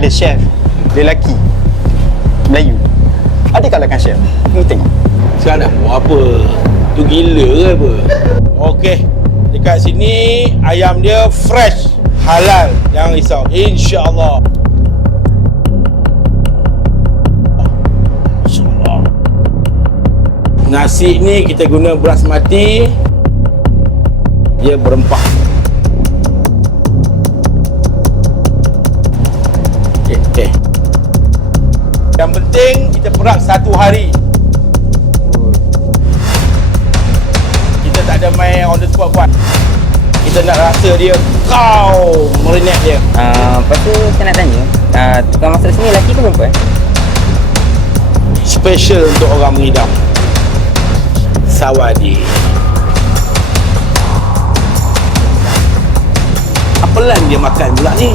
ada chef, dia lelaki, Melayu. Ada kalahkan chef. Ni tengok. Sekarang nak buat apa? Tu gila ke apa? Okey, dekat sini ayam dia fresh, halal, jangan risau, insya-Allah. Insya-Allah. Nasi ni kita guna beras mati, dia berempah. Okey. Yang penting kita perak 1 hari. Kita tak ada main on the spot buat. Kita nak rasa dia kau merinet dia. Lepas tu saya nak tanya, tukang masak sini lelaki ke perempuan? Special untuk orang mengidam. Sawadi. Apalan dia makan pula ni?